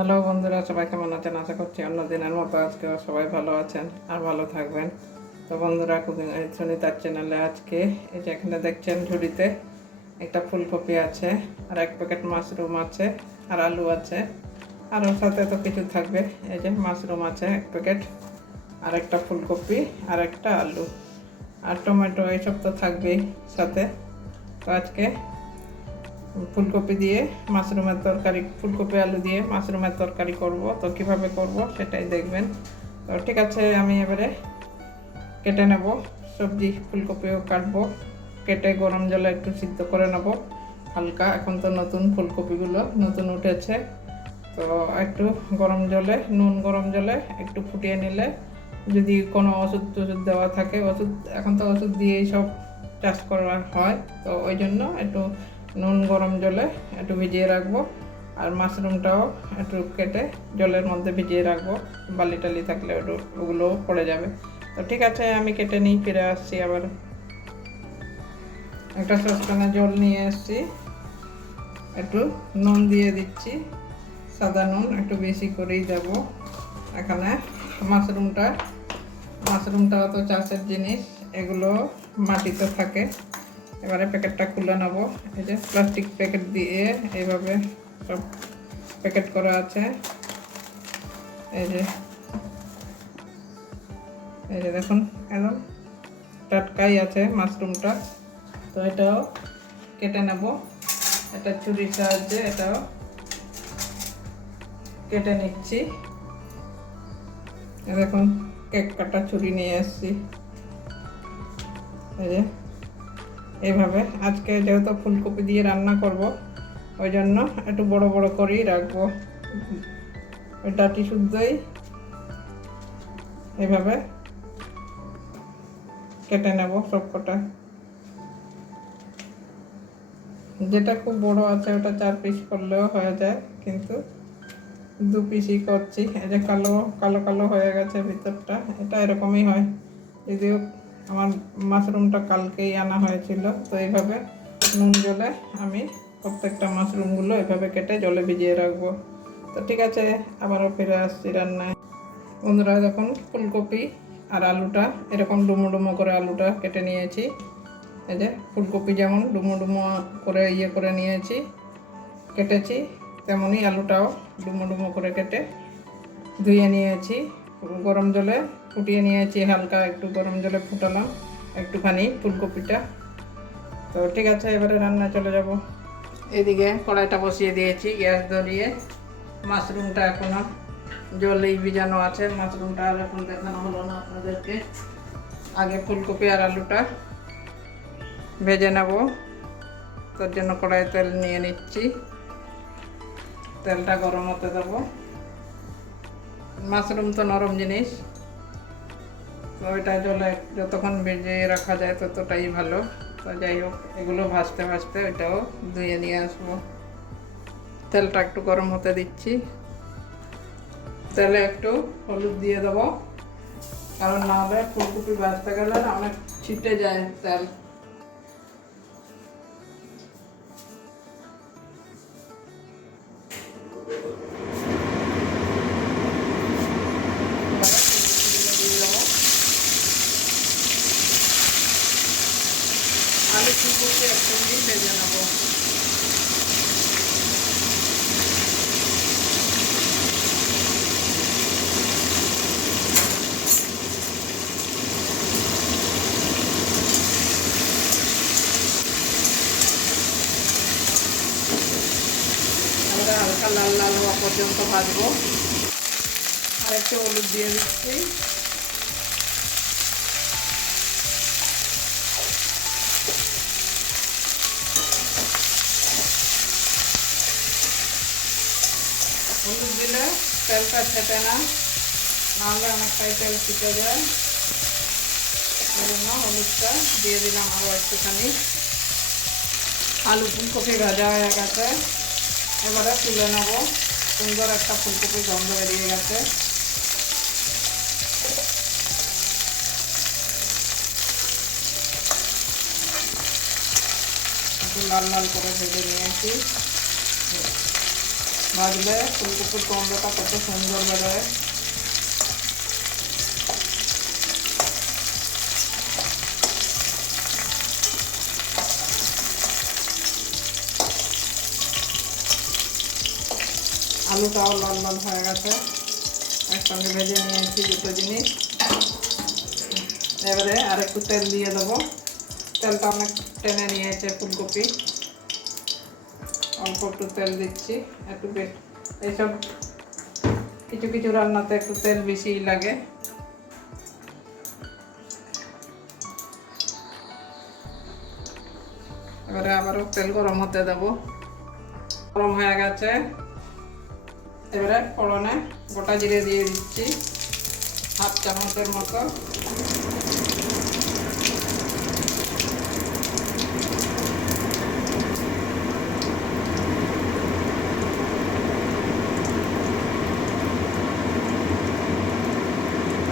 Hello বন্ধুরা, সবাই কেমন আছেন? আশা করছি অন্য দিনের মতো আজকেও সবাই ভালো আছেন আর ভালো থাকবেন। তো বন্ধুরা সুনিতার চ্যানেলে আজকে। এই যে এখানে দেখছেন ঝুড়িতে একটা ফুলকপি আছে, আর এক প্যাকেট মাশরুম আছে, আর আলু আছে, আর ওর সাথে তো কিছু থাকবে। এই যে মাশরুম আছে এক প্যাকেট আর একটা ফুলকপি, আর একটা আলু, আর টমেটো, এইসব তো থাকবেই সাথে। তো আজকে ফুলকপি দিয়ে, মাশরুমের তরকারি, ফুলকপি আলু দিয়ে মাশরুমের তরকারি করব। তো কীভাবে করব সেটাই দেখবেন। তো ঠিক আছে, আমি এবারে কেটে নেব। সবজি, ফুলকপিও কাটবো। কেটে গরম জলে একটু সিদ্ধ করে নেব। হালকা, এখন তো নতুন ফুলকপিগুলো নতুন উঠেছে। তো একটু গরম জলে, নুন গরম জলে একটু ফুটিয়ে নিলে যদি কোনো ওষুধ টষুধ দেওয়া থাকে, ওষুধ, এখন তো ওষুধ দিয়েই সব চাষ করা হয়। তো ওই জন্য একটু নুন গরম জলে একটু ভিজিয়ে রাখব। আর মাশরুমটাও একটু কেটে জলের মধ্যে ভিজিয়ে রাখব। বালি টালি থাকলে একটু ওগুলোও পড়ে যাবে। তো ঠিক আছে, আমি কেটে নিই, ফিরে আসছি আবার। একটা সসপ্যানে জল নিয়ে এসেছি। একটু নুন দিয়ে দিচ্ছি। সাদা নুন একটু বেশি করেই দেব। এখানে মাশরুমটা, মাশরুমটাও তো চাষের জিনিস, এগুলো মাটিতে থাকে। এবারে প্যাকেটটা খুলে নেব। এই যে প্লাস্টিক প্যাকেট দিয়ে এইভাবে সব প্যাকেট করা আছে। এই যে এই যে দেখুন, একদম টাটকাই আছে মাশরুমটা। তো এটাও কেটে নেব। এটা ছুরির সাহায্যে এটাও কেটে নিচ্ছি। দেখুন, কেক কাটা ছুরি নিয়ে আসছি এই যে এইভাবে। আজকে যেহেতু ফুলকপি দিয়ে রান্না করব ওই জন্য একটু বড় বড় করেই রাখব। ডাটি শুদ্ধই এভাবে কেটে নেব সব কটা যেটা খুব বড় আছে ওটা চার পিস করলেও হয়ে যায়, কিন্তু দু পিসই করছি। এই যে কালো কালো কালো হয়ে গেছে ভিতরটা, এটা এরকমই হয়। যদিও আমার মাশরুমটা কালকেই আনা হয়েছিল, তো এইভাবে নুন জলে আমি প্রত্যেকটা মাশরুমগুলো এভাবে কেটে জলে ভিজিয়ে রাখব। তো ঠিক আছে, আবারও ফিরে আসছি রান্নায়। বন্ধুরা যখন ফুলকপি আর আলুটা, এরকম ডুমো ডুমো করে আলুটা কেটে নিয়েছি। এই যে, ফুলকপি যেমন ডুমো ডুমো করে ইয়ে করে নিয়েছি, কেটেছি তেমনই আলুটাও ডুমো ডুমো করে কেটে ধুয়ে নিয়েছি। গরম জলে ফুটিয়ে নিয়েছি, হালকা একটু গরম জলে ফুটালাম, একটুখানি ফুলকপিটা। তো ঠিক আছে, এবারে রান্না চলে যাব। এদিকে কড়াইটা বসিয়ে দিয়েছি, গ্যাস ধরিয়ে। মাশরুমটা এখনও জলেই ভিজানো আছে, মাশরুমটা আর এখন দেখানো হলো না আপনাদেরকে। আগে ফুলকপি আর আলুটা ভেজে নেব। তার জন্য কড়াই তেল নিয়ে নিচ্ছি। তেলটা গরম হতে দেবো। মাশরুম তো নরম জিনিস। তো ওইটা জলে যতক্ষণ ভেজে রাখা যায় ততটাই ভালো। তো যাই হোক, এগুলো ভাজতে ভাজতে ওইটাও ধুয়ে নিয়ে আসব। তেলটা একটু গরম হতে দিচ্ছি। তেলে একটু হলুদ দিয়ে দেবো। কারণ না হলে ফুলকপি ভাজতে গেলে অনেক ছিটে যায় তেল। পর্যন্ত ভাজবো। আর একটু হলুদ দিয়ে দিচ্ছি। হলুদ দিলে তেলটা ছেটে না। নাহলে অনেকটাই তেল ছিটে যায়। ওই জন্য হলুদটা দিয়ে দিলাম আরও একটুখানি। আলু ফুলকপি ভাজা হয়ে গেছে। এবারে তুলে নেব। সুন্দর একটা ফুলকপি গন্ধ বেরিয়ে গেছে। লাল লাল করে ভেজে নিয়েছি। ভাজলে ফুলকপির গন্ধটা কত সুন্দর বেরোয়। আলুটাও লাল লাল হয়ে গেছে। একসঙ্গে ভেজে নিয়েছি দুটো জিনিস। এবারে আর একটু তেল দিয়ে দেবো। তেলটা অনেক টেনে নিয়েছে ফুলকপি। অল্প একটু তেল দিচ্ছি, একটু এইসব কিছু কিছু রান্নাতে একটু তেল বেশি লাগে। এবারে আবারও তেল গরম হতে দেবো। গরম হয়ে গেছে। এবারে ফোড়নে গোটা জিরে দিয়ে দিচ্ছি হাফ চামচের মতো।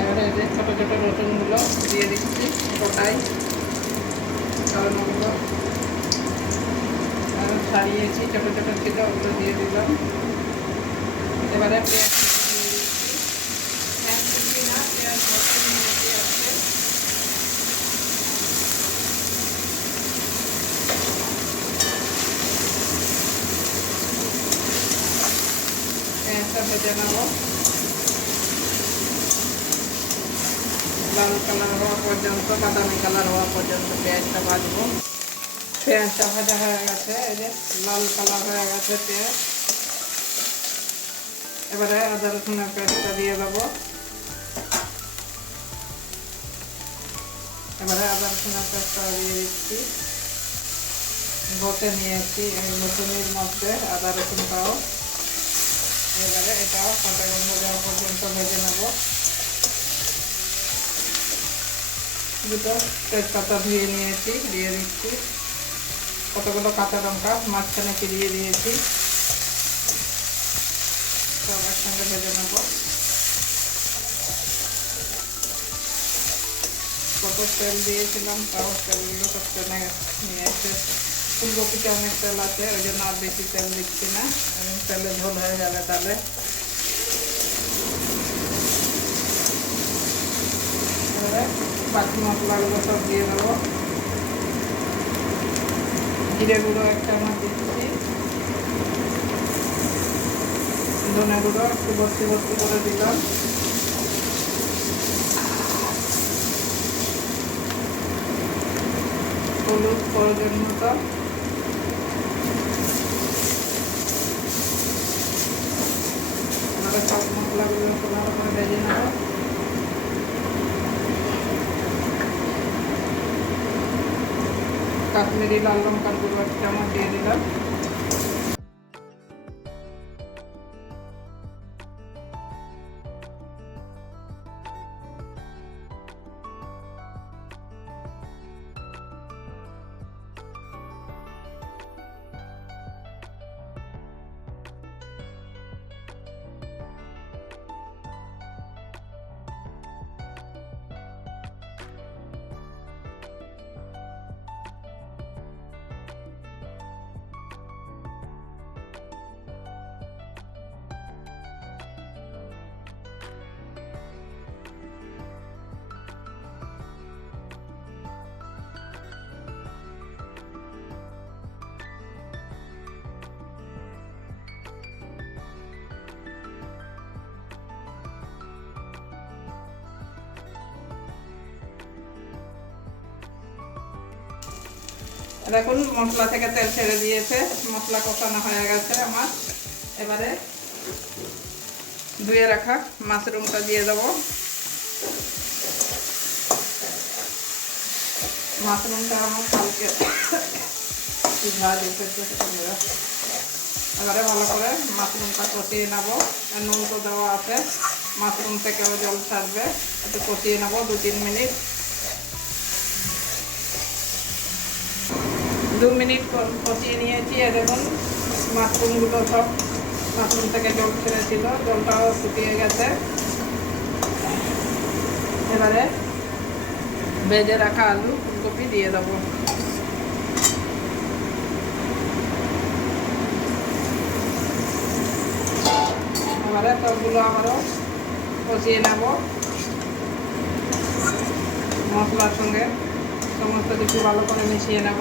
এবারে ছোটো ছোটো রসুনগুলো দিয়ে দিচ্ছি গোটাই কারণ ওগুলো আরও ছাড়িয়েছি, ছোটো ছোটো ছিল, ওগুলো দিয়ে দিলাম। এবারে পেঁয়াজ ভেজে নেব লাল কালার হওয়া পর্যন্ত বাদামি কালার হওয়া পর্যন্ত পেঁয়াজটা ভাজবো। পেঁয়াজটা ভাজা হয়ে গেছে, এই যে লাল কালার হয়ে গেছে পেঁয়াজ। এবারে আদা রসুনের পেস্টটা দিয়ে দেবো। এবারে আদা রসুনের পেস্টটা দিয়ে দিচ্ছি। ঘষে নিয়েছি এই রসুনের মধ্যে আদা, রসুনটাও। এবারে এটাও কাঁচা গন্ধ দেওয়া পর্যন্ত ভেজে নেব। দুটো তেজপাতা ধুয়ে নিয়েছি, দিয়ে দিচ্ছি। কতগুলো কাঁচা লঙ্কা মাঝখানে চিরিয়ে দিয়েছি। সব একসঙ্গে ভেজে নেব কত তেল দিয়েছিলাম, তাও তেলগুলো সব টেনে নিয়ে এসে ফুলকপিতে অনেক তেল আছে, ওই জন্য আর বেশি তেল দিচ্ছি না। এবং তেলে ঝোল হয়ে যাবে তাহলে। বাকি মশলাগুলো সব দিয়ে দেবো। জিরে গুঁড়ো এক চামচ দিচ্ছি। ধনে একটু ভর্তি ভর্তি করে দিলাম হলুদ প্রয়োজন মতো সব মশলাগুলো ভালো করে ভেজে নেব কাশ্মীরি লাল লঙ্কার গুঁড়ো এক চামচ দিয়ে দিলাম। দেখুন, মশলা থেকে তেল ছেড়ে দিয়েছে। মশলা কষানো হয়ে গেছে আমার। এবারে ধুয়ে রাখা মাশরুমটা দিয়ে দেবো। মাশরুমটা আমার কালকে এবারে ভালো করে মাশরুমটা কষিয়ে নেব। নুন তো দেওয়া আছে। মাশরুম থেকেও জল ছাড়বে। একটু কষিয়ে নেব দু তিন মিনিট। দু মিনিট কষিয়ে নিয়েছি আর দেখুন মাশরুমগুলো সব মাশরুম থেকে জল ছেড়েছিল, জলটাও শুকিয়ে গেছে। এবারে ভেজে রাখা আলু, ফুলকপি দিয়ে দেবো। এবারে সবগুলো আবারও কষিয়ে নেব। মশলার সঙ্গে সমস্ত কিছু ভালো করে মিশিয়ে নেব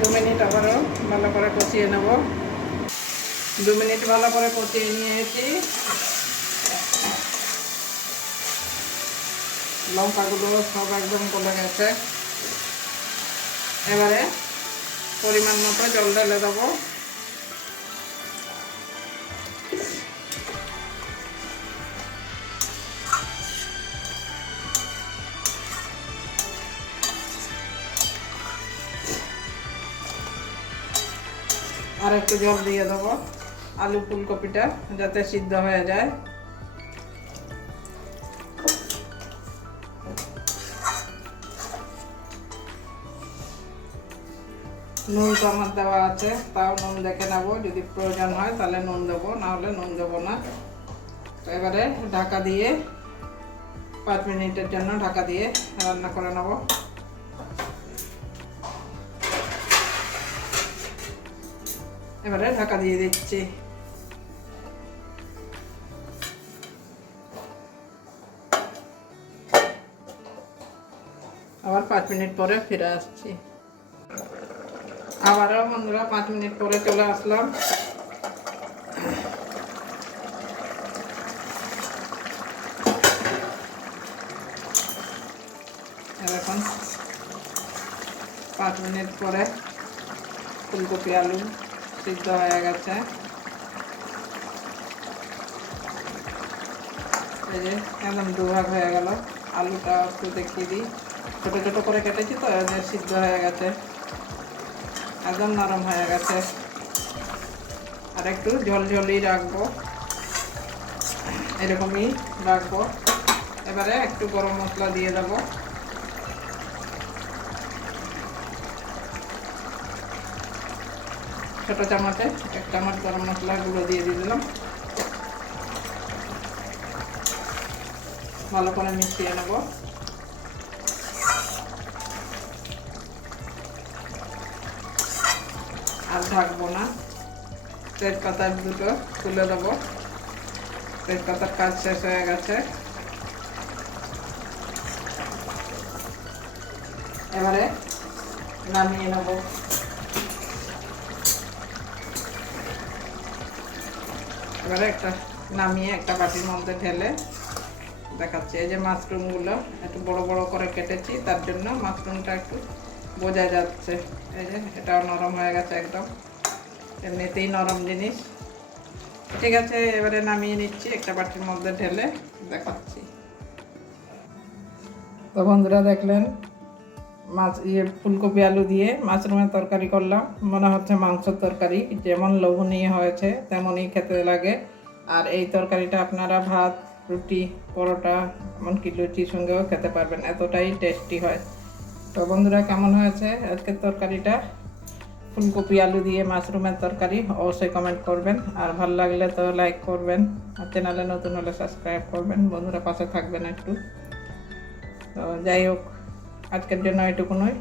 দু মিনিট আবারও ভালো করে কষিয়ে নেব। দু মিনিট ভালো করে কষিয়ে নিয়েছি। লঙ্কাগুলো সব একদম গলে গেছে। এবারে পরিমাণ মতো জল ঢেলে দেবো। আর একটু জল দিয়ে দেবো। আলু ফুলকপিটা যাতে সিদ্ধ হয়ে যায়। নুন তো আমার দেওয়া আছে, তাও নুন দেখে নেব। যদি প্রয়োজন হয় তাহলে নুন দেবো, না হলে নুন দেবো না। তো এবারে ঢাকা দিয়ে পাঁচ মিনিটের জন্য ঢাকা দিয়ে রান্না করে নেব। এবারে ঢাকা দিয়ে দিচ্ছি। আবার পাঁচ মিনিট পরে ফিরে আসছি। আবারও বন্ধুরা পাঁচ মিনিট পরে চলে আসলাম। এখন পাঁচ মিনিট পরে ফুলকপি আলু। সিদ্ধ হয়ে গেছে। এই যে একদম দুভাগ হয়ে গেল। আলুটা একটু দেখিয়ে দিই। ছোটো ছোটো করে কেটেছি তো যে সিদ্ধ হয়ে গেছে। একদম নরম হয়ে গেছে। আর একটু জলই রাখব। এরকমই রাখব। এবারে একটু গরম মশলা দিয়ে দেবো। ছোট চামচে, এক চামচ গরম মশলা গুঁড়ো দিয়ে দিয়ে দিলাম। ভালো করে মিশিয়ে নেব। আর ঢাকবো না। তেজপাতার দুটো তুলে দেবো। তেজপাতার কাজ শেষ হয়ে গেছে। এবারে নামিয়ে নেব। এবারে একটা নামিয়ে একটা বাটির মধ্যে ঢেলে দেখাচ্ছি। এই যে মাশরুমগুলো একটু বড় বড় করে কেটেছি, তার জন্য মাশরুমটা একটু বোঝা যাচ্ছে। এই যে এটাও নরম হয়ে গেছে একদম। এমনিতেই নরম জিনিস। ঠিক আছে, এবারে নামিয়ে নিচ্ছি, একটা বাটির মধ্যে ঢেলে দেখাচ্ছি। তো বন্ধুরা দেখলেন মাছ ইয়ে ফুলকপি, আলু দিয়ে মাশরুমের তরকারি করলাম। মনে হচ্ছে মাংসের তরকারি, যেমন লোভনীয় হয়েছে, তেমনই খেতে লাগে। আর এই তরকারিটা আপনারা ভাত, রুটি, পরোটা, এমনকি লুচির সঙ্গেও খেতে পারবেন, এতটাই টেস্টি হয়। তো বন্ধুরা, কেমন হয়েছে আজকের তরকারিটা? ফুলকপি, আলু দিয়ে মাশরুমের তরকারি অবশ্যই কমেন্ট করবেন। আর ভালো লাগলে তো লাইক করবেন। আর চ্যানেলে নতুন হলে সাবস্ক্রাইব করবেন। বন্ধুরা, পাশে থাকবেন একটু। তো যাই হোক আজকের জন্য এটুকুনই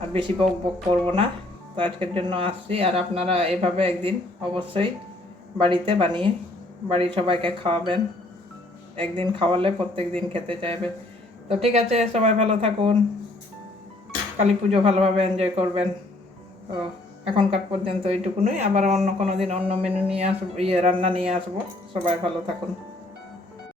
আর বেশি বক বক করব না। তো আজকের জন্য আসছি, আর আপনারা এভাবে একদিন অবশ্যই বাড়িতে বানিয়ে বাড়ির সবাইকে খাওয়াবেন। একদিন খাওয়ালে প্রত্যেক দিন খেতে চাইবে। তো ঠিক আছে, সবাই ভালো থাকুন। কালী পুজো ভালোভাবে এনজয় করবেন। তো এখনকার পর্যন্ত এইটুকুনই আবার অন্য কোনো দিন অন্য মেনু নিয়ে আসব ইয়ে রান্না নিয়ে আসব। সবাই ভালো থাকুন।